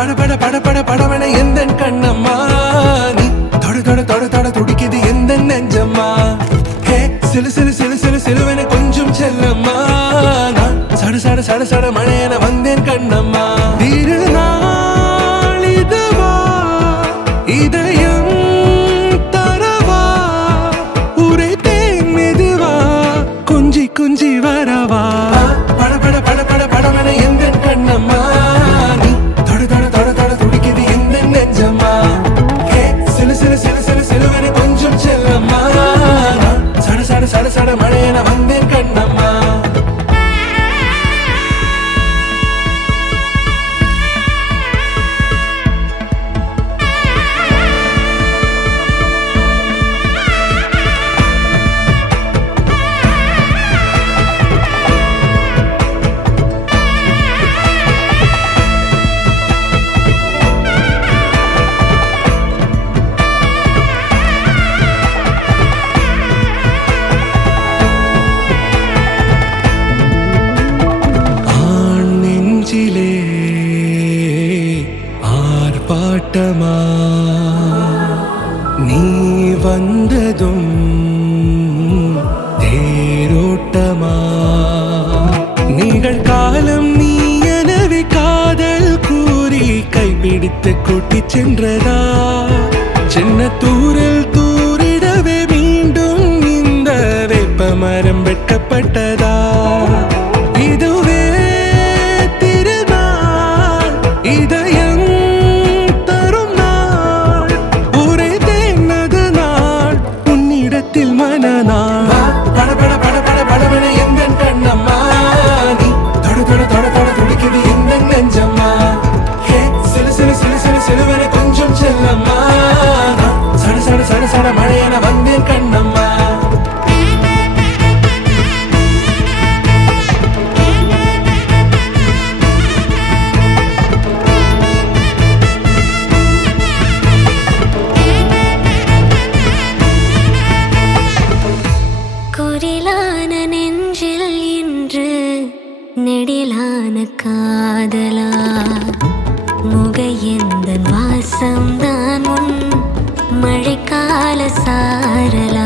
பட பட பட பட படவன எந்த கண்ணம்மா நீ தொட தொட தொட தொட துடிக்குது எந்த நெஞ்சம்மா ஹே சிலு சிலு சிலு சிலு சிலுவன கொஞ்சம் செல்லம்மா நான் சட சட சட சட மழையன வந்தேன் கண்ணம்மா திருநாள் இதுவா இதயம் தரவா உரைத்தேன் மெதுவா குஞ்சி குஞ்சி வரவா பட பட பட பட படவன எந்த கண்ணம்மா நீ தொட தொட தொட தொட துடிக்குது எந்த நெஞ்சம்மா ஹே சிலு சிலு சிலு சிலு சிலுவன கொஞ்சம் செல்லம்மா நான் சட சட சட சட மழையன வந்தேன் கண்ணம்மா ஆர்ப்பாட்டமா நீ வந்ததும் தேரோட்டமா நிகழ்காலம் நீ எனவே காதல் கூறி கைப்பிடித்து கூட்டிச் சென்றதா சின்ன தூரல் தூரிடவே மீண்டும் இந்த வேப்ப மரம் வெட்கப்பட்டதா இதுவே திருநாள் இதயம் தரும் நாள் உரைத்தேனது நாள் உன்னிடத்தில் மனநாள் பட பட பட பட படவன எந்த கண்ணம்மா நீ தொட தொட தொட தொட துடிக்குது எந்த நெஞ்சம்மா ஹே சிலு சிலு சிலு சிலு சிலுவன கொஞ்சம் செல்லம்மா சட சட சட சட மழையன வந்தேன் கண்ணம்மா குரிலான நெஞ்சில் இன்று நெடிலான காதலா முகையெந்தன் வாசம்தான் உன் மழைக்கால சாரலா